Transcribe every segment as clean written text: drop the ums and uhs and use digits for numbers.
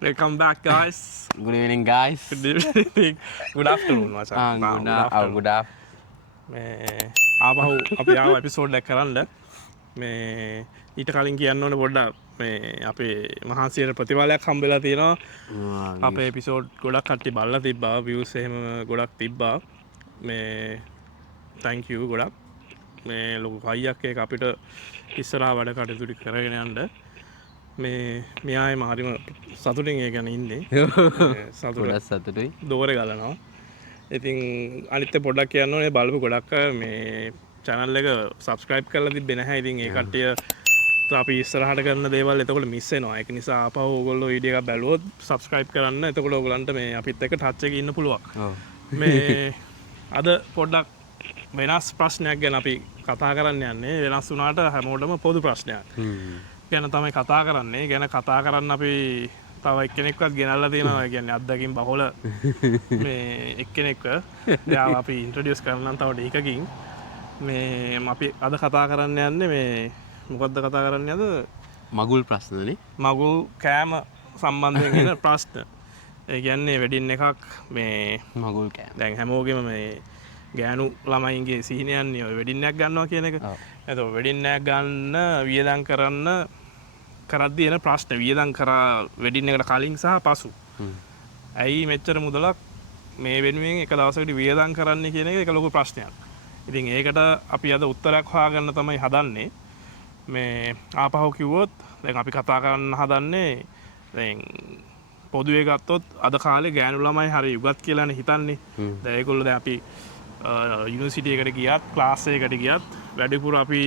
Welcome back, guys. Good evening, guys. Good evening. Good afternoon, මචං. Good afternoon. මේ ආපහු අපි ආව එපිසෝඩ් එකක් කරන්න මේ ඊට කලින් කියන්න ඕනේ පොඩ්ඩක් මේ අපේ මහන්සියට ප්‍රතිඵලයක් හම්බෙලා තියෙනවා. අපේ එපිසෝඩ් ගොඩක් කට්ටිය බලලා තිබ්බා. views එහෙම ගොඩක් තිබ්බා. මේ thank you ගොඩක්. මේ ලොකු හයියක් එක අපිට ඉස්සරහා වැඩ කටයුතු ටික කරගෙන යන්න. මේ ආයෙම හරිම සතුටින් ඒ ගැන ඉන්නේ. සතුටුයි. දෝරේ ගලනවා. ඉතින් අනිත් පොඩ්ඩක් කියන්න ඕනේ බලපු ගොඩක් මේ channel එක subscribe කරලා තිබ්බේ නැහැ. ඉතින් ඒ කට්ටිය අපි ඉස්සරහට කරන දේවල් එතකොට මිස් වෙනවා. ඒක නිසා ආපහු ඕගොල්ලෝ වීඩියෝ එකක් බැලුවොත් subscribe කරන්න. එතකොට ඕගොල්ලන්ට මේ අපිත් එක්ක touch එකේ ඉන්න පුළුවන්. මේ අද පොඩ්ඩක් වෙනස් ප්‍රශ්නයක් ගැන අපි කතා කරන්න යන්නේ. වෙනස් වුණාට හැමෝටම පොදු ප්‍රශ්නයක්. ගැන තමයි කතා කරන්නේ. ගැන කතා කරන්න අපි තව එක්කෙනෙක්වත් ගෙනල්ලා තියෙනවා. ඒ කියන්නේ අත්දැකීම් බහුල මේ එක්කෙනෙක්ව එයාව අපි ඉන්ට්‍රොඩියුස් කරන්නම් තව ටිකකින්. මේ අපි අද කතා කරන්න යන්නේ මේ මොකද්ද කතා කරන්නේ අද? මගුල් ප්‍රශ්නනේ. මගුල් කෑම සම්බන්ධයෙන් එන ප්‍රශ්න. ඒ කියන්නේ වෙඩින් එකක් මේ මගුල් කෑම. දැන් හැමෝගෙම මේ ගෑනු ළමයින්ගේ සිහින යන්නේ ඔය වෙඩින් එකක් ගන්නවා කියන එක. එතකොට වෙඩින් එකක් ගන්න වියදම් කරන්න කරද්දී එන ප්‍රශ්න වියදම් කරා වෙඩින් එකට කලින් සහ පසු. ඇයි මෙච්චර මුදලක් මේ වෙනුවෙන් එක දවසකට වියදම් කරන්නේ කියන එක ලොකු ප්‍රශ්නයක්. ඉතින් ඒකට අපි අද උත්තරයක් හොයාගන්න තමයි හදන්නේ. මේ ආපහු කිව්වොත් දැන් අපි කතා කරන්න හදන්නේ දැන් පොදුවේ ගත්තොත් අද කාලේ ගෑනු ළමයි හරි උගත් කියලානේ හිතන්නේ. දැන් ඒගොල්ලෝ දැන් අපි යුනිවර්සිටි එකට ගියත් ක්ලාස් එකකට ගියත් වැඩිපුර අපි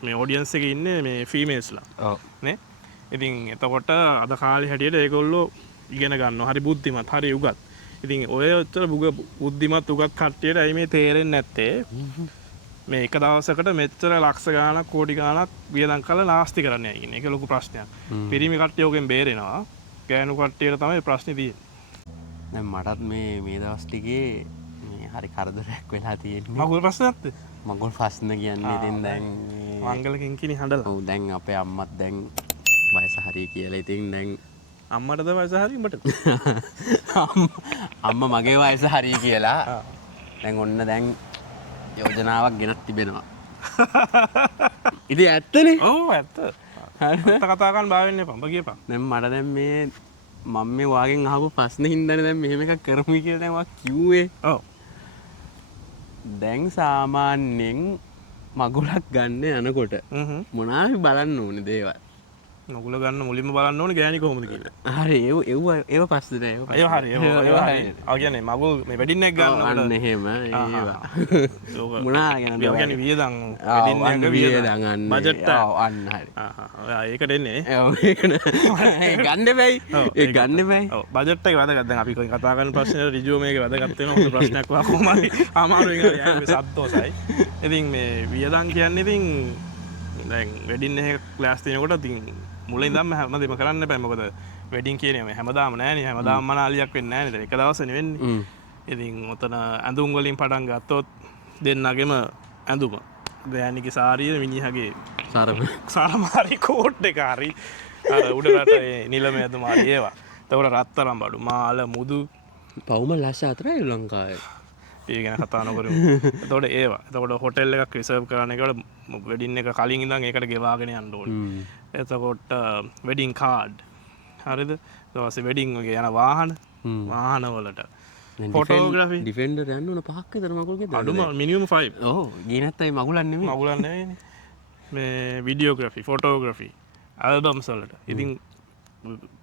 මේ ඔඩියන්ස් එකේ ඉන්නේ මේ ෆීමේල්ස්ලා. ඔව්. නේ? ඉතින් එතකොට අද කාලේ හැටියට ඒගොල්ලෝ ඉගෙන ගන්නවා. හරි බුද්ධිමත්, හරි උගත්. ඉතින් ඔය ඔච්චර බුද්ධිමත් උගත් කට්ටියට ඇයි මේ තේරෙන්නේ නැත්තේ? මේ එක දවසකට මෙච්චර ලක්ෂ ගාණක් කෝටි ගාණක් වියදම් කරලා නාස්ති කරන්නේ ඇයි කියන්නේ. ඒක ලොකු ප්‍රශ්නයක්. පිරිමි කට්ටිය ඔකෙන් බේරෙනවා. ගෑනු කට්ටියට තමයි ප්‍රශ්නේ තියෙන්නේ. දැන් මටත් මේ දවස් ටිකේ හරි කරදරයක් වෙලා තියෙන්නේ. මගුල් ප්‍රශ්නයක්ද? මගුල් ප්‍රශ්න කියන්නේ ඉතින් දැන් මංගල කිංකිණි හඬලා. ඔව් දැන් අපේ අම්මත් දැන් වයස හරිය කියලා ඉතින් දැන් අම්මටද වයස හරිය උඹටද? අම්මා මගේ වයස හරිය කියලා. දැන් ඔන්න දැන් යෝජනාවක් ගෙනත් තිබෙනවා. ඉතින් ඇත්තනේ. ඔව් ඇත්ත. හරියට කතා කරන්න බෑ වෙන්නේ පඹ කියපන්. දැන් මට දැන් මේ මම මේ වාගෙන් අහපු ප්‍රශ්න හින්දානේ දැන් මෙහෙම එකක් කරමු කියලා දැන් මම කිව්වේ. ඔව්. දැන් සාමාන්‍යයෙන් මගුලක් ගන්න යනකොට මොනාවි බලන්න ඕනේ දේවල්. මගුල ගන්න මුලින්ම බලන්න ඕනේ ගෑණි කොහොමද කියලා. හරි ඒව ප්‍රශ්න නෑ. ඒව හරි. ආ කියන්නේ මගුල් මේ වෙඩින් එක ගන්නකොට අන්න එහෙම ඒවා. මොනවා ගැනද? ඒ කියන්නේ වියදම් වෙඩින් එක වියදම් බජට් අන්න හරි. ඒකට එන්නේ නේ. ඔව් ඒක ගන්න බෑයි. ඒ ගන්න බෑයි. ඔව් බජට් එක වැදගත්. දැන් අපි කතා කරන ප්‍රශ්නේ ඍජුව මේක වැදගත් වෙනවා. හොඳ ප්‍රශ්නයක් වා කොහොමද? අමාරුයි කියලා යන්නේ සද්දෝසයි. ඉතින් මේ වියදම් කියන්නේ ඉතින් දැන් වෙඩින් එක ක්ලාස් තියෙනකොට ඉතින් මුලින් ඉඳන්ම හැමදේම කරන්න බෑ. මොකද වෙඩින් කියන්නේ මේ හැමදාම නෑනේ. හැමදාම මනාලියක් වෙන්නේ නෑනේ. ඒක දවසනේ වෙන්නේ. ඉතින් ඔතන ඇඳුම් වලින් පටන් ගත්තොත් දෙන්නගෙම ඇඳුම. ගෑණිගේ සාරිය මිනිහගේ සාරමාරි කෝට් එක හරි අර උඩරට නිලම ඇඳුම හරි ඒවා. එතකොට රත්තරන් බඩු මාල මුදු පවුම ලක්ෂ 4යි ලංකාවේ. ඒ ගැන කතා නොකරමු. එතකොට ඒවා. එතකොට හොටෙල් එකක් රිසර්ව් කරන එකට වෙඩින් එක කලින් ඉඳන් ඒකට ගෙවාගෙන යන්න ඕනේ. එතකොට වෙඩින් කාඩ්. හරිද? ඊට පස්සේ වෙඩින් වගේ යන වාහන වලට ෆොටෝග්‍රැෆි ඩිෆෙන්ඩර් යන්න ඕන 5ක් විතර මගුල් ගෙදර. අඩුම මිනිමම් 5. ඔව් ගියේ නැත්නම් මගුලක් නෙමෙයි. මගුලක් නෙමෙයිනේ. මේ වීඩියෝග්‍රැෆි, ෆොටෝග්‍රැෆි, ඇල්බම්ස් වලට. ඉතින්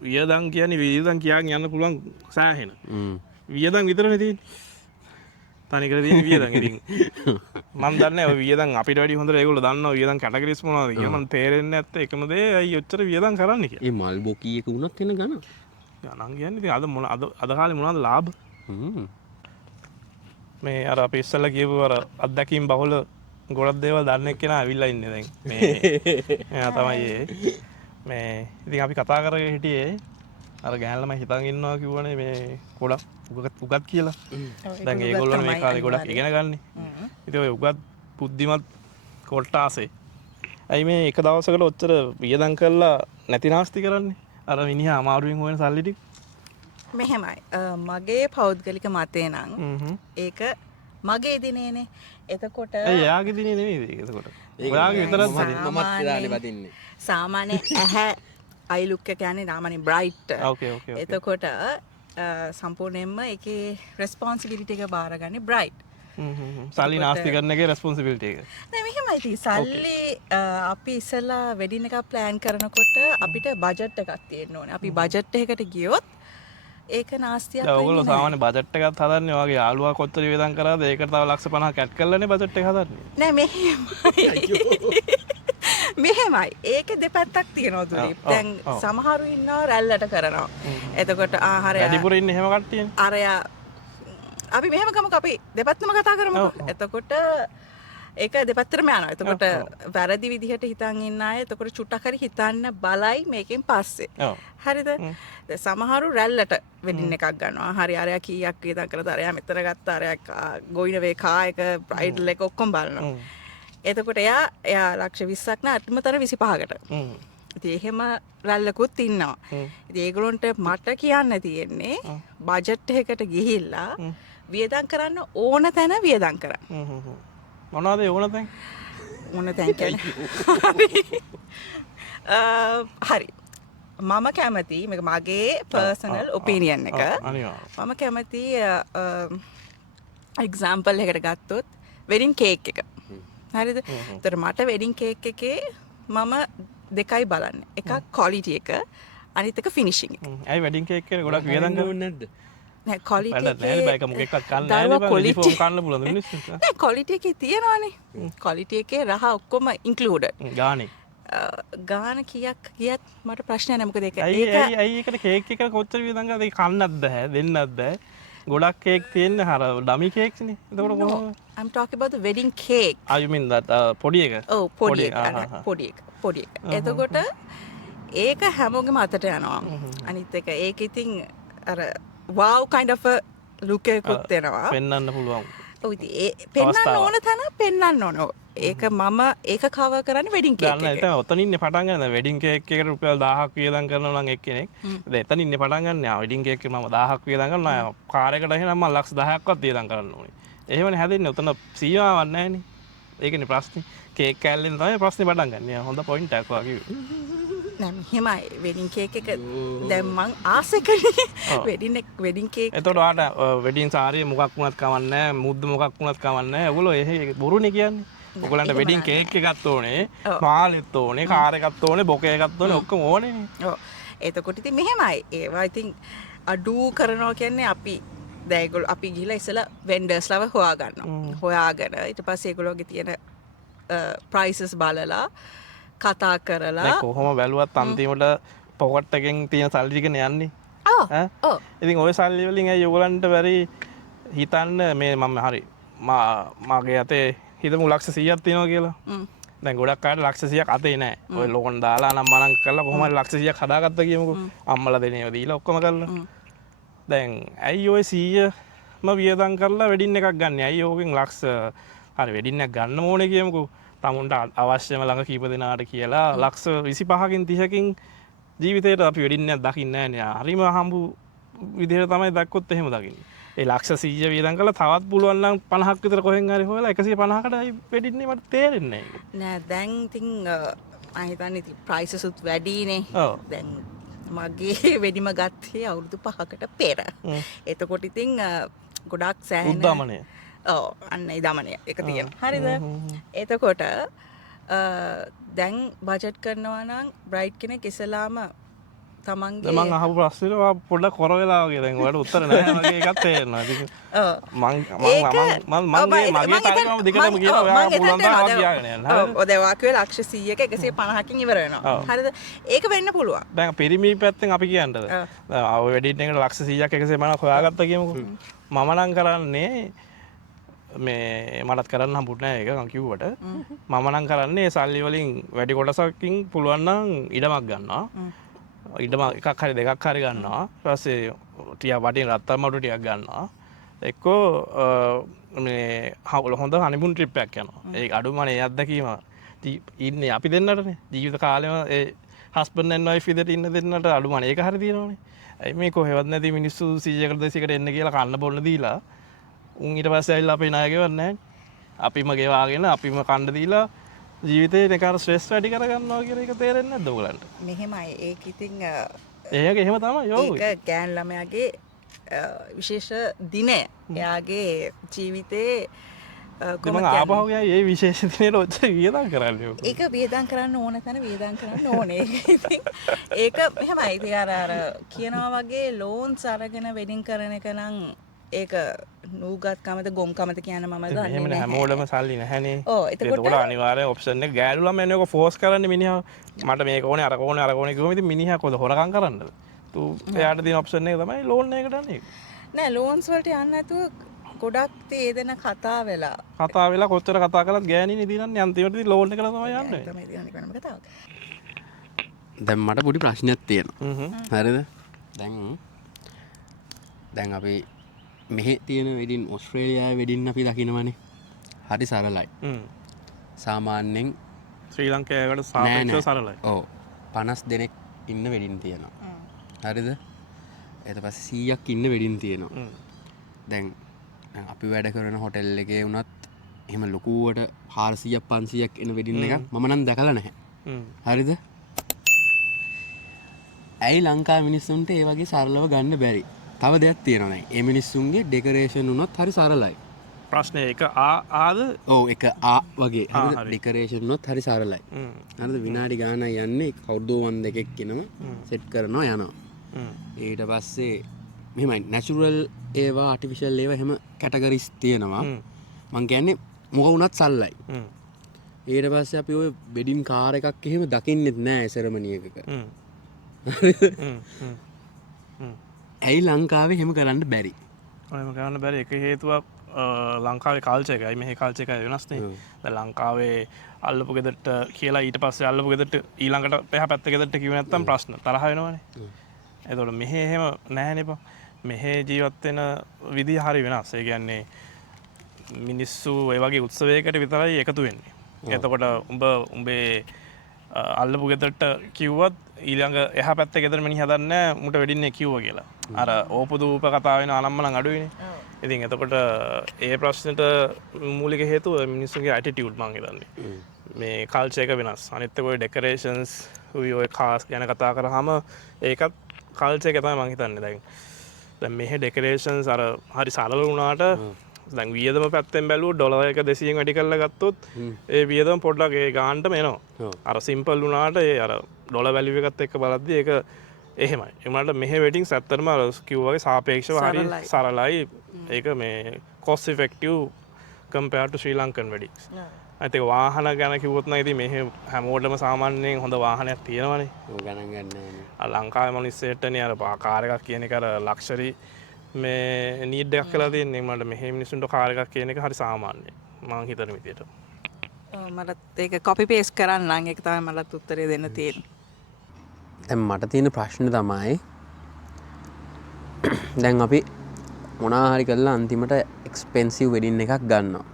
වියදම් කියන්නේ වියදම් කියාගෙන යන්න පුළුවන් සෑහෙන. වියදම් විතරනේ තියෙන්නේ. තනිකර තියෙන වියදම් ඉතින් මම දන්නේ ඔය වියදම් අපිට වැඩි හොඳට ඒගොල්ලෝ දන්නවා වියදම් කැටගරිස් මොනවද කියලා. මම තේරෙන්නේ නැත්තේ එකම දේ අයි ඔච්චර වියදම් කරන්නේ කියලා. ඒ මල් බොකී එක උනත් වෙන ගණන්. ගණන් කියන්නේ ඉතින් අද කාලේ මොනවද ලාභ? මේ අර අපි ඉස්සෙල්ලා කියපු අර අත්දැකීම් බහුල ගොඩක් දේවල් දන්න එක්කෙනා ඇවිල්ලා ඉන්නේ දැන්. මේ එයා තමයි මේ ඉතින් අපි කතා කරගෙන හිටියේ අර ගෑනු ළමයි හිතන් ඉන්නවා කිව්වනේ මේ ගොඩක් උගත් කියලා. දැන් ඒගොල්ලෝ මේ කාලේ ගොඩක් ඉගෙන ගන්නේ. ඉතින් ඔය උගත් බුද්ධිමත් කොට්ටාසේ. ඇයි මේ එක දවසකට ඔච්චර වියදම් කරලා නැති නාස්ති කරන්නේ? අර මිනිහා අමාරුවෙන් හොයන සල්ලි ටික. මෙහෙමයි මගේ පෞද්ගලික මතය නම් ඒක මගේ දිනේනේ එතකොට ඒ යාගේ දිනේ නෙමෙයි ඒක එතකොට. ඔයාගේ විතරක් මමත් දාලේ වදින්නේ. සාමාන්‍ය ඇහැ අයිලුක් එක කියන්නේ සාමාන්‍ය බ්‍රයිට්. ඕකේ ඕකේ. එතකොට සම්පූර්ණයෙන්ම ඒකේ රෙස්පොන්සිබිලිටි එක බාරගන්නේ බ්‍රයිට්. සල්ලි නාස්ති කරන එකේ රෙස්පොන්සිබිලිටි එක. නෑ මෙහෙමයි ඉතින් සල්ලි අපි ඉස්සෙල්ලා වෙඩින් එකක් ප්ලෑන් කරනකොට අපිට බජට් එකක් තියෙන්න ඕනේ. අපි බජට් එකකට ගියොත් ඒක නාස්තියක් වෙන්නේ ඔයගොල්ලෝ සාමාන්‍ය බජට් එකක් හදන්නේ ඔයගේ යාළුවා කොච්චර වියදම් කරාද ඒකට තව ලක්ෂ 50ක් ඇඩ් කරලානේ බජට් එක හදන්නේ. නෑ මෙහෙමයි. මෙහෙමයි ඒක දෙපැත්තක් තියෙනවා දුලීප්. දැන් සමහරු ඉන්නවා රැල්ලට කරනවා. එතකොට ආහාරය වැඩිපුර ඉන්නේ එහෙම කට්ටියනේ. අරයා අපි මෙහෙම ගමුකෝ අපි දෙපැත්තම කතා කරමුකෝ. එතකොට ඒක දෙපැත්තටම යනවා. එතකොට වැරදි විදිහට හිතන් ඉන්න අය එතකොට චුට්ටක් හරි හිතන්න බලයි මේකෙන් පස්සේ. හරිද? සමහරු රැල්ලට වෙඩින් එකක් ගන්නවා. හරි අරයා කීයක් වියදම් කරලා අරයා මෙතන ගත්තා අරයා ගෝයින වේ කා එක බ්‍රයිඩල් එක ඔක්කොම බලනවා. එතකොට එයා ලක්ෂ 20ක් නා අටමතර 25කට. ඉතින් එහෙම රැල්ලකුත් ඉන්නවා. ඉතින් ඒගොල්ලන්ට මට කියන්න තියෙන්නේ බජට් එකකට ගිහිල්ලා වියදම් කරන්න ඕන තැන වියදම් කරන්න. මොනවද ඕන තැන්? ඕන තැන් කියන්නේ හරි. මම කැමති මේක මගේ පර්සනල් ඔපිනියන් එක. මම කැමති එක්සැම්පල් එකකට ගත්තොත් වෙඩින් කේක් එක. හරිද? ඒතර මට වෙඩින් කේක් එකේ මම දෙකයි බලන්නේ. එකක් ක්වොලිටි එක අනිත් එක ෆිනිෂින් එක. ඇයි වෙඩින් කේක් එක ගොඩක් වියදම් කරන්නේ නැද්ද? නෑ ක්වොලිටි එකේ නෑ බයික මොකෙක් කන්න නෑ නේ බං ෆෝම් කන්න පුළුවන් මිනිස්සුන්ට. නෑ ක්වොලිටි එකේ තියනවානේ. ක්වොලිටි එකේ රහ ඔක්කොම ඉන්ක්ලූඩඩ්. ගානේ. ගාන කීයක් ගියත් මට ප්‍රශ්නයක් නෑ මොකද ඒක ඇයි ඒකට කේක් එක කොච්චර වියදම් කරාද ඒක කන්නත් බෑ දෙන්නත් බෑ. ගොඩක් කේක් තියෙන්නේ අර ඩමි කේක්ස් නේ. එතකොට කොහොමද? I'm talking about the wedding cake. Ah, you mean that පොඩි එක? ඔව් පොඩි එක. පොඩි එක. එතකොට ඒක හැමෝගෙම අතට යනවා. අනිත් එක ඒක ඉතින් අර wow kind of a look එකකුත් එනවා. පෙන්වන්න පුළුවන්. ඔව් ඉතින් ඒ පෙන්වන්න ඕන තැන පෙන්වන්න ඕන. ඒක මම ඒක කවර් කරන්නේ වෙඩින් කේක් එක. ගන්න එතන ඔතනින් ඉන්නේ පටන් ගන්න. වෙඩින් කේක් එකට රුපියල් 1000ක් වියදම් කරනවා නම් එක්කෙනෙක්. දැන් එතන ඉන්නේ පටන් ගන්න. වෙඩින් කේක් එක මම 1000ක් වියදම් කරනවා. කාර් එකට එහෙනම් මම ලක්ෂ 10ක්වත් වියදම් කරන්න ඕනේ. එහෙමනේ හැදෙන්නේ. උතන සීමාවක් නැහැනේ. ඒකනේ ප්‍රශ්නේ. කේක් කෑල්ලෙන් තමයි ප්‍රශ්නේ පටන් ගන්න. හොඳ පොයින්ට් එකක් වගේ. නෑ මෙහෙමයි වෙඩින් කේක් එක දැන් මං ආස කරන්නේ වෙඩින් කේක්. එතකොට ඔයාලට වෙඩින් සාරිය මොකක් වුණත් කවන්නේ නැහැ. මුද්ද මොකක් වුණත් කවන්නේ නැහැ. ඔයගොල්ලෝ එහෙ බොරුනේ කියන්නේ. ඔයගොල්ලන්ට වෙඩින් කේක් එකක් ඕනේ. මාලෙත් ඕනේ. කාර් එකක් ඕනේ. බොකේ එකක් ඕනේ. ඔක්කොම ඕනේනේ. ඔව්. එතකොට ඉතින් මෙහෙමයි. ඒවා ඉතින් අඩු කරනවා කියන්නේ අපි දැන් ඒගොල්ලෝ අපි ගිහලා ඉස්සලා වෙන්ඩර්ස්ලව හොයාගන්නවා. හොයාගෙන ඊට පස්සේ ඒගොල්ලෝගේ තියෙන ප්‍රයිසස් බලලා කතා කරලා කොහොම බැලුවත් අන්තිමට පොකට් එකෙන් තියෙන සල්ලි ටිකනේ යන්නේ. ඔව්. ඉතින් ওই සල්ලි වලින් ඇයි ඔයගලන්ට බැරි හිතන්න මේ මම හරි මාගේ අතේ හිතමු ලක්ෂ 100ක් තියෙනවා කියලා. දැන් ගොඩක් අයට ලක්ෂ 100ක් අතේ නැහැ. ඔය ලෝන් දාලා නම් මනම් කරලා කොහොම හරි ලක්ෂ 100ක් හදාගත්තා කියමුකෝ. අම්මලා දෙනේව දීලා ඔක්කොම කරලා. දැන් ඇයි ඔය 100ම වියදම් කරලා වෙඩින් එකක් ගන්න? ඇයි ඕකෙන් ලක්ෂ හරි වෙඩින් එකක් ගන්න ඕනේ කියමුකෝ. තමුන්ට අවශ්‍යම ළඟ කීප දෙනාට කියලා ලක්ෂ 25කින් 30කින් ජීවිතේට අපි වෙඩින් එකක් දකින්නේ නැහැ නේ. හරිම හම්බු විදිහට තමයි දැක්කොත් එහෙම දකින්නේ. ඒ ලක්ෂ 100 වියදම් කරලා තවත් පුළුවන් නම් 50ක් විතර කොහෙන් හරි හොයලා 150කට වෙඩින්නේ මට තේරෙන්නේ නැහැ. නෑ දැන් ඉතින් මම හිතන්නේ ඉතින් ප්‍රයිසස් උත් වැඩිනේ. දැන් මගේ වෙඩිම ගත්තේ අවුරුදු 5කට පෙර. එතකොට ඉතින් ගොඩක් සෑහෙන උද්දමනය. ඔව් අන්න ඒ දමනය එක තියෙනවා. හරිද? එතකොට දැන් බජට් කරනවා නම් බ්‍රයිඩ් කෙනෙක් ඉස්සලාම තමන්ගේ මං අහපු ප්‍රශ්නෙට පොඩ්ඩක් කොර වෙලා වගේ දැන් ඔයාලට උත්තර නැහැ වගේ එකක් තේරෙනවා. ඉතින් මගේ තාරිකම දිගටම කියනවා ඔයා පුළුවන් තරම් කියාගෙන යන්න. ඔව් දැන් වාක්‍යය ලක්ෂ 100ක 150කින් ඉවර වෙනවා. හරිද? ඒක වෙන්න පුළුවන්. දැන් පිරිමි පැත්තෙන් අපි කියන්නද? දැන් ඔය වෙඩින් එකට ලක්ෂ 100ක් 150ක් හොයාගත්තා කියමුකෝ. මම නම් කරන්නේ මේ මටත් කරන්න හම්බුත් නෑ ඒක මං කිව්වට මම නම් කරන්නේ සල්ලි වලින් වැඩි කොටසකින් පුළුවන් නම් ඉඩමක් ගන්නවා. ඉඩම එකක් හරි දෙකක් හරි ගන්නවා. ඊට පස්සේ ටිකක් වටින රත්තරන් මඩු ටිකක් ගන්නවා. එක්කෝ මේ හොඳ හනිමුන් ට්‍රිප් එකක් යනවා. ඒක අඩුමනේ අත්දැකීම ඉන්නේ අපි දෙන්නටනේ. ජීවිත කාලෙම ඒ හස්බන්ඩ් ඇන්ඩ් වයිෆ් විදිහට ඉන්න දෙන්නට අඩුමනේ ඒක හරි තියෙනවනේ. ඇයි මේ කොහෙවත් නැති මිනිස්සු 100කට 200කට එන්න කියලා කන්න බොන්න දීලා උන් ඊට පස්සේ ඇවිල්ලා අපේ ණය ගෙවන්නේ නැහැ. අපිම ගෙවාගෙන අපිම කන්න දීලා ජීවිතේ නිකාර ස්ට්‍රෙස් වැඩි කරගන්නවා කියන එක තේරෙන්නේ නැද්ද ඔයගලන්ට? මෙහෙමයි ඒක ඉතින් ඒක එහෙම තමයි යෝ. ඒක ගෑන් ළමයාගේ විශේෂ දිනය. එයාගේ ජීවිතේ මම ආපහු ගියා මේ විශේෂ දිනේ ඔච්චර වියදම් කරන්නේ. ඒක වියදම් කරන්න ඕන තැන වියදම් කරන්න ඕනේ. ඉතින් ඒක මෙහෙමයි. ඉතින් අර කියනවා වගේ ලෝන්ස් අරගෙන වෙඩින් කරන එක නම් ඒක නූගත්කමද ගොම්කමද කියන මම දන්නේ නැහැ. එහෙම හැමෝටම සල්ලි නැහැනේ. ඔව් එතකොට අනිවාර්යෙන් ඔප්ෂන් එක ගෑනු ළමයන් එක ෆෝස් කරන්නේ මිනිහා මට මේක ඕනේ අර ඕනේ කිව්වම ඉතින් මිනිහා කොහොද හොරකම් කරන්නද? එයාට තියෙන ඔප්ෂන් එක තමයි ලෝන් එකකට යන්නේ. නෑ ලෝන්ස් වලට යන්න නැතුව ගොඩක් තේ දෙන කතා වෙලා කොච්චර කතා කරත් ගෑණිනේ දිනන්නේ අන්තිමට ලෝන් එකට තමයි යන්නේ. තමයි දිනන්නේ කොනම කතාවක්. දැන් මට පොඩි ප්‍රශ්නයක් තියෙනවා. හරිද? දැන් අපි මෙහෙ තියෙන වෙඩින් ඔස්ට්‍රේලියාවේ වෙඩින් අපි දකිනවනේ. හරි සරලයි. සාමාන්‍යයෙන් ශ්‍රී ලංකාවකට සාපේක්ෂව සරලයි. ඔව් 50 දෙනෙක් ඉන්න වෙඩින් තියෙනවා. හරිද? ඊට පස්සේ 100ක් ඉන්න වෙඩින් තියෙනවා. දැන් අපි වැඩ කරන හොටෙල් එකේ වුණත් එහෙම ලොකුවට 400ක් 500ක් එන වෙඩින් එකක් මම නම් දැකලා නැහැ. හරිද? ඇයි ලංකාවේ මිනිස්සුන්ට ඒ වගේ සරලව ගන්න බැරි? තව දෙයක් තියෙනවා නේ. ඒ මිනිස්සුන්ගේ ඩෙකරේෂන් උනොත් හරි සරලයි. ප්‍රශ්නේ එක ආද? ඔව් එක ආ වගේ. හරිද? ඩෙකරේෂන් උනොත් හරි සරලයි. හරිද? විනාඩි ගානක් යන්නේ කවුරුදෝ වන් දෙකෙක් එනවා සෙට් කරනවා යනවා. ඊට පස්සේ මෙහෙමයි නැචරල් ඒවා ආටිෆිෂල් ඒවා එහෙම කැටගරිස් තියෙනවා. මං කියන්නේ මොක වුණත් සල්ලයි. ඊට පස්සේ අපි ඔය වෙඩින් කාර් එකක් එහෙම දකින්නෙත් නෑ සෙරමනි එකක. ඇයි ලංකාවේ එහෙම කරන්න බැරි? එහෙම කරන්න බැරි එක හේතුවක් ලංකාවේ කල්චර් එකයි මෙහි කල්චර් එකයි වෙනස් නේ. දැන් ලංකාවේ අල්ලපු ගෙදරට කියලා ඊට පස්සේ අල්ලපු ගෙදරට ඊළඟට එහා පැත්ත ගෙදරට කිව්ව නැත්තම් ප්‍රශ්න තරහ වෙනවනේ. එතකොට මෙහි එහෙම නැහැනේ බං. මෙහි ජීවත් වෙන විදිහ හරි වෙනස්. ඒ කියන්නේ මිනිස්සු ඒ වගේ උත්සවයකට විතරයි එකතු වෙන්නේ. එතකොට උඹේ අල්ලපු ගෙදරට කිව්වත් ඊළඟ එහා පැත්තේ ගෙදර මිනිහා දන්නේ නැහැ උඹට වෙඩින්නේ කිව්වා කියලා. අර ඕපදූප කතා වෙන අනම්මනම් අඩුයිනේ. ඉතින් එතකොට ඒ ප්‍රශ්නෙට මූලික හේතුව මිනිස්සුන්ගේ ඇටිටියුඩ් මං හිතන්නේ. මේ කල්චර් එක වෙනස්. අනිත් එක ඔය ඩෙකරේෂන්ස් ඔය කාස් ගැන කතා කරාම ඒකත් කල්චර් එක තමයි මං හිතන්නේ. දැන් මෙහෙ ඩෙකරේෂන්ස් අර හරි සරල වුණාට දැන් වියදම පැත්තෙන් බැලුවොත් ඩොලර් එක 200න් වැඩි කරලා ගත්තොත් ඒ වියදම පොඩ්ඩක් ඒ ගානටම එනවා. අර සිම්පල් වුණාට ඒ අර ඩොලර් වැලියු එකත් එක්ක බලද්දි ඒක එහෙමයි. ඒ වුණාට මෙහෙ වෙඩින්ග්ස් ඇත්තටම අර කිව්වා වගේ සාපේක්ෂව හරි සරලයි. ඒක මේ cost effective compared to Sri Lankan weddings. ඒක වාහන ගැන කිව්වොත් නම් ඉතින් මෙහෙ හැමෝටම සාමාන්‍යයෙන් හොඳ වාහනයක් තියෙනවනේ. ඔය ගණන් ගන්න නෑනේ. ලංකාවේ මිනිස්සුන්ටනේ අර කාර් එකක් කියන එක අර ලක්ෂරි මේ නීඩ් එකක් කියලා තියෙන්නේ. මට මෙහෙ මිනිස්සුන්ට කාර් එකක් කියන එක හරි සාමාන්‍යයි. මම හිතන විදියට. මට ඒක කොපි පේස්ට් කරන්නම්. ඒක තමයි මලත් උත්තරේ දෙන්න තියෙන්නේ. දැන් මට තියෙන ප්‍රශ්නේ තමයි දැන් අපි මොනවා හරි කරලා අන්තිමට එක්ස්පෙන්සිව් වෙඩින් එකක් ගන්නවා.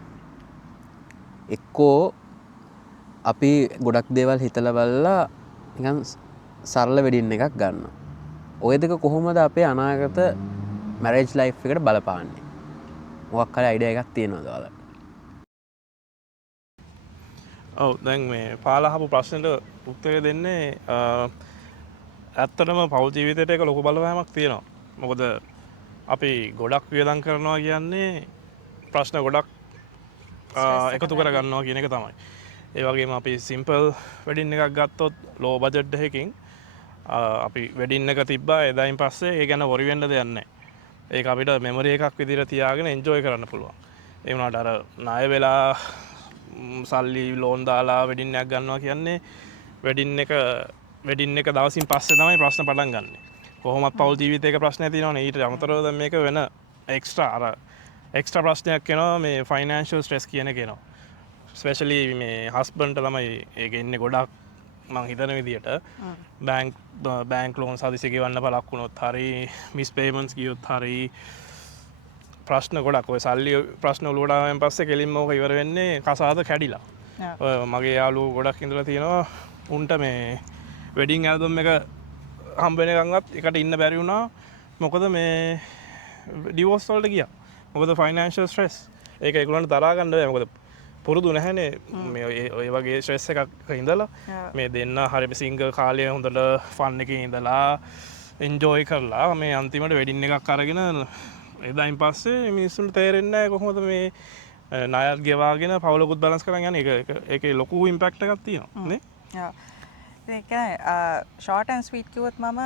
එක්කෝ අපි ගොඩක් දේවල් හිතලා බලලා නිකන් සරල වෙඩින් එකක් ගන්නවා. ඔය දෙක කොහොමද අපේ අනාගත මැරේජ් ලයිෆ් එකට බලපාන්නේ? මොකක් හරි අයිඩියා එකක් තියෙනවද ඔයාලට? ඔව් දැන් මේ පාලහපු ප්‍රශ්නෙට උත්තරය දෙන්නේ ඇත්තටම පෞල් ජීවිතයට එක ලොකු බලපෑමක් තියෙනවා. මොකද අපි ගොඩක් වියදම් කරනවා කියන්නේ ප්‍රශ්න ගොඩක් එකතු කරගන්නවා කියන එක තමයි. ඒ වගේම අපි සිම්පල් වෙඩින් එකක් ගත්තොත් ලෝ බජට් එකකින් අපි වෙඩින් එක තිබ්බා එදායින් පස්සේ ඒ ගැන වොරි වෙන්න දෙයක් නැහැ. ඒක අපිට මෙමරි එකක් විදිහට තියාගෙන එන්ජොයි කරන්න පුළුවන්. ඒ වුණාට අර ණය වෙලා සල්ලි ලෝන් දාලා වෙඩින් එකක් ගන්නවා කියන්නේ වෙඩින් එක දවසින් පස්සේ තමයි ප්‍රශ්න පටන් ගන්න. කොහොමත් පෞල් ජීවිතයක ප්‍රශ්නයක් තියෙනවනේ. ඊට අමතරව දැන් මේක වෙන එක්ස්ට්‍රා ප්‍රශ්නයක් එනවා මේ ෆයිනෑන්ෂල් ස්ට්‍රෙස් කියන එක එනවා. ස්පෙෂලි මේ හස්බන්ඩ්ට ළමයි ඒක ඉන්නේ ගොඩක් මං හිතන විදියට බෑන්ක් ලෝන් සදිසි ගෙවන්න බලක් වුණොත් හරි මිස් පේමන්ට්ස් ගියොත් හරි ප්‍රශ්න ගොඩක් ඔය සල්ලි ප්‍රශ්න ඔලුවට ආවෙන් පස්සේ කෙලින්ම ඕක ඉවර වෙන්නේ කසාද කැඩිලා. ඔය මගේ යාළුවෝ ගොඩක් ඉඳලා තියෙනවා උන්ට මේ වෙඩින් ඇල්බම් එක හම්බෙන එකක්වත් එකට ඉන්න බැරි වුණා. මොකද මේ ඩිවෝස් වලට ගියා. මොකද ෆයිනෑන්ෂල් ස්ට්‍රෙස්. ඒක ඒගොල්ලන්ට දරා ගන්න බැහැ. මොකද පුරුදු නැහැනේ මේ ඔය වගේ ස්ට්‍රෙස් එකක් ඉඳලා මේ දෙන්න හරිය සිංගල් කාලය හොඳට ෆන් එකේ ඉඳලා එන්ජොයි කරලා මේ අන්තිමට වෙඩින් එකක් අරගෙන එදායින් පස්සේ මිනිස්සුන්ට තේරෙන්නේ නැහැ කොහොමද මේ ණයත් ගෙවාගෙන පවුලකුත් බැලන්ස් කරන් යන්නේ. ඒකේ ලොකු ඉම්පැක්ට් එකක් තියෙනවා නේ. ඔව්. ඒක ෂෝට් ඇන්ඩ් ස්වීට් කිව්වොත් මම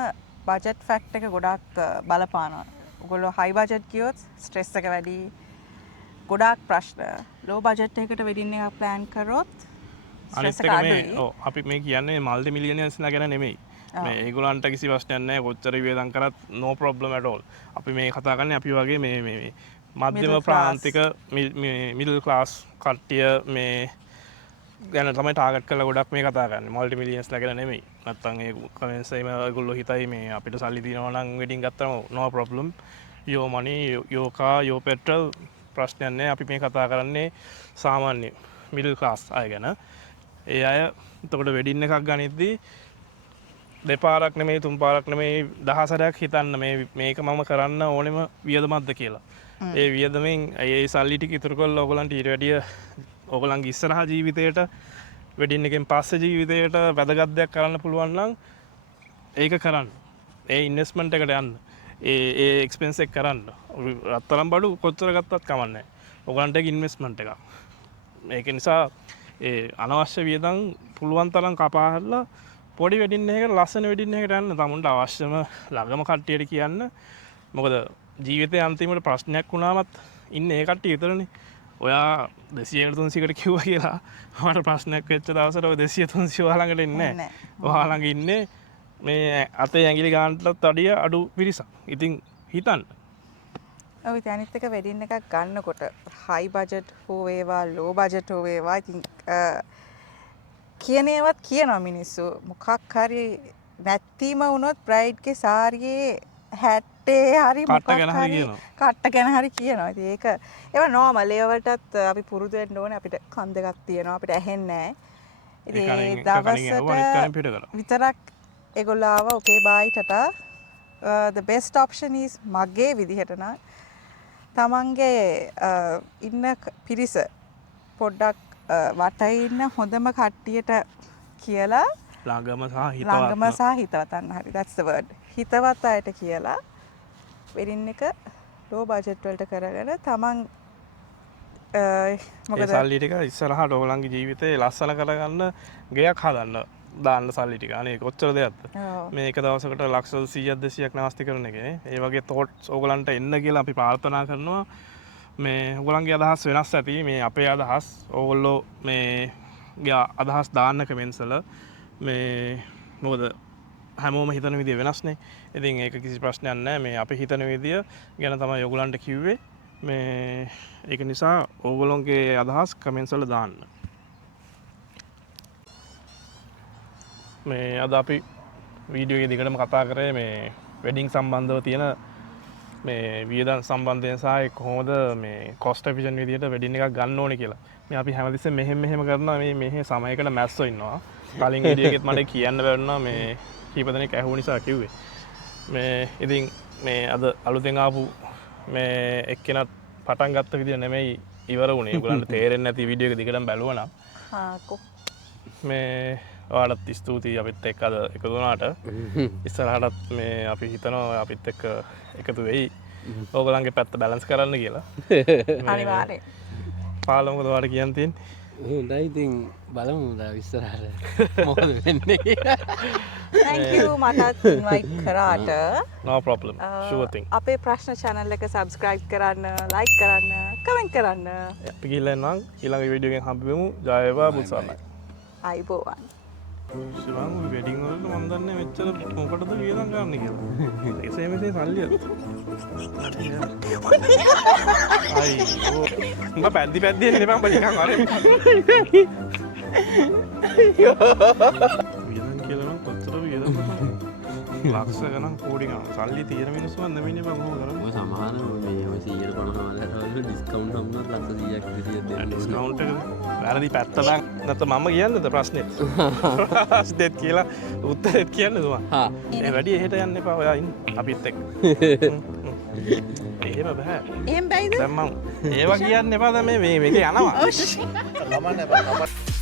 බජට් ෆැක්ට් එක ගොඩක් බලපානවා. ඔයගොල්ලෝ හයි බජට් කිව්වොත් ස්ට්‍රෙස් එක වැඩි. ගොඩාක් ප්‍රශ්න. ලෝ බජට් එකකට වෙඩින් එකක් ප්ලෑන් කරොත් ස්ට්‍රෙස් එක අඩුයි. ඔව් අපි මේ කියන්නේ මල්ටි මිලියනර්ස්ලා ගැන නෙමෙයි. මේ ඒගොල්ලන්ට කිසි ප්‍රශ්නයක් නැහැ. කොච්චර වියදම් කරත් no problem at all. අපි මේ කතා කරන්නේ අපි වගේ මේ මධ්‍යම ප්‍රාන්තික මිඩල් ක්ලාස් කට්ටිය මේ ගැන තමයි ටාගට් කරලා ගොඩක් මේ කතා කරන්නේ. මල්ටි මිලියනර්ස්ලා ගැන නෙමෙයි. නැත්තම් ඒ කමෙන්ට්ස් එකේම ඒගොල්ලෝ හිතයි මේ අපිට සල්ලි දිනනවා නම් වෙඩින් ගත්තම no problem. your money your car your petrol ප්‍රශ්නයක් නැහැ. අපි මේ කතා කරන්නේ සාමාන්‍ය මිඩල් ක්ලාස් අය ගැන. ඒ අය එතකොට වෙඩින් එකක් ගනිද්දී දෙපාරක් නෙමෙයි තුන් පාරක් නෙමෙයි දහසරයක් හිතන්න මේක මම කරන්න ඕනෙම වියදමක්ද කියලා. ඒ වියදමෙන් ඒ සල්ලි ටික ඉතුරු කරලා ඔයගලන්ට ඊට වැඩිය ඔයගලන්ගේ ඉස්සරහා ජීවිතේට වෙඩින් එකෙන් පස්සේ ජීවිතේට වැදගත් දෙයක් කරන්න පුළුවන් නම් ඒක කරන්න. ඒ ඉන්වෙස්ට්මන්ට් එකට යන්න. ඒ එක්ස්පෙන්ස් එක කරන්න. රත්තරන් බඩු කොච්චර ගත්තත් කමක් නැහැ. ඔයගලන්ට ඒක ඉන්වෙස්ට්මන්ට් එකක්. ඒක නිසා ඒ අනවශ්‍ය වියදම් පුළුවන් තරම් කපාහලා පොඩි වෙඩින් එකකට ලස්සන වෙඩින් එකකට යන්න තමුන්ට අවශ්‍යම ළඟම කට්ටියට කියන්න. මොකද ජීවිතේ අන්තිමට ප්‍රශ්නයක් වුණාමත් ඉන්නේ ඒ කට්ටිය විතරනේ. ඔයා 200කට 300කට කිව්වා කියලා මට ප්‍රශ්නයක් වෙච්ච දවසට ඔය 200 300 ඔයා ළඟට ඉන්නේ නැහැ. ඔයා ළඟ ඉන්නේ මේ අතේ ඇඟිලි ගන්නටත් අඩිය අඩු පිරිසක්. ඉතින් හිතන්න. ඔව් ඉතින් අනිත් එක වෙඩින් එකක් ගන්නකොට හයි බජට් හෝ වේවා ලෝ බජට් හෝ වේවා ඉතින් කියන ඒවත් කියනවා මිනිස්සු. මොකක් හරි නැත්තිම වුණොත් බ්‍රයිඩ්ගේ සාරියේ හැට්ටේ හරි මොකක් හරි කට්ට ගැන හරි කියනවා. ඉතින් ඒක ඒවා නෝමල්. ඒවලටත් අපි පුරුදු වෙන්න ඕනේ. අපිට කන් දෙකක් තියෙනවා. අපිට ඇහෙන්නේ නැහැ. ඉතින් ඒ දවසට විතරක් ඒගොල්ලෝ ආව okay bye tata. The best option is මගේ විදිහට නම් තමන්ගේ ඉන්න පිරිස පොඩ්ඩක් වටේ ඉන්න හොඳම කට්ටියට කියලා ළඟම සහ හිතවතන් හරි that's the word හිතවත් අයට කියලා වෙඩින් එක ලෝ බජට් වලට කරගෙන තමන් මොකද සල්ලි ටික ඉස්සරහට ඔයගලන්ගේ ජීවිතේ ලස්සන කරගන්න ගෙයක් හදන්න දාන්න සල්ලි ටික. අනේ කොච්චර දෙයක්ද මේ එක දවසකට ලක්ෂ 100ක් 200ක් නාස්ති කරන එකනේ. ඒ වගේ thoughts ඔයගලන්ට එන්න කියලා අපි ප්‍රාර්ථනා කරනවා. මේ ඔයගලන්ගේ අදහස් වෙනස් ඇති. මේ අපේ අදහස් ඕගොල්ලෝ මේ අදහස් දාන්න කමෙන්ට්ස් වල මේ මොකද හැමෝම හිතන විදිය වෙනස්නේ. ඉතින් ඒක කිසි ප්‍රශ්නයක් නැහැ. මේ අපි හිතන විදිය ගැන තමයි ඔයගලන්ට කිව්වේ. මේ ඒක නිසා ඕගොල්ලෝගේ අදහස් කමෙන්ට්ස් වල දාන්න. මේ අද අපි වීඩියෝ එක දිගටම කතා කරේ මේ වෙඩින් සම්බන්ධව තියෙන මේ වියදම් සම්බන්ධයෙන් සහ කොහොමද මේ කොස්ට් එෆිෂන්ට් විදියට වෙඩින් එකක් ගන්න ඕනේ කියලා. මේ අපි හැමතිස්සෙම මෙහෙම කරනවා. මේ සමයකට මැස්සෝ ඉන්නවා. කලින් වීඩියෝ එකෙත් මට කියන්න බැරුණා මේ කීප දෙනෙක් ඇහුව නිසා කිව්වේ. මේ ඉතින් මේ අද අලුතෙන් ආපු මේ එක්කෙනත් පටන් ගත්ත විදිය නෙමෙයි ඉවර වුණේ. ඒගොල්ලන්ට තේරෙන්නේ නැති වීඩියෝ එක දිගටම බැලුවා නම්. මේ ඔයාලත් ස්තුතියි අපිත් එක්ක අද එකතු වුණාට. ඉස්සරහටත් මේ අපි හිතනවා අපිත් එක්ක එකතු වෙයි. ඕගොල්ලන්ගේ පැත්ත බැලන්ස් කරන්න කියලා. අනිවාර්යෙන්. පාල මොකද ඔයාලට කියන්න තියෙන්නේ? හොඳයි ඉතින් බලමු ඉස්සරහට මොකද වෙන්නේ කියලා. Thank you මටත් ඉන්වයිට් කරාට. No problem. Sure thing. අපේ ප්‍රශ්න channel එක subscribe කරන්න, like කරන්න, comment කරන්න. අපි ගිහලා එන්නම් ඊළඟ වීඩියෝ එකෙන් හම්බෙමු. ජය වේවා බුත්සන්නයි. අයිබෝවන්. ශිවාංග වෙඩින් වලට මම දන්නේ මෙච්චර මොකටද වියදම් ගන්න කියලා. එසේ මෙසේ සල්ලියද? අයියෝ. උඹ පැද්දි එන්නේ බං නිකන් අර. වියදම් කියලා නම් කොච්චර වියදම් කරනවද? ලක්ෂ ගනම් කෝඩි ගන්න සල්ලි තියෙන මිනිස්සු අන්දමින්නේ බං කොහොම කරන්නේ ඔය සමහර මේ 150 ඩිස්කවුන්ට් හම්බුනොත් ලක්ෂ 100ක් 200ක් දෙන්න ඩිස්කවුන්ට් එක වැරදි පැත්ත බං නැත්නම් මම කියන්නද ප්‍රශ්නේ ප්‍රශ්නෙත් කියලා උත්තරෙත් කියන්න තුමා හා ඒ වැඩි එහෙට යන්න එපා ඔයා ඉන්න අපිත් එක්ක එහෙම බෑ එහෙම බැයිද දැන් මම ඒවා කියන්න එපා දැන් මේක යනවා ඔෂ් ළමන්න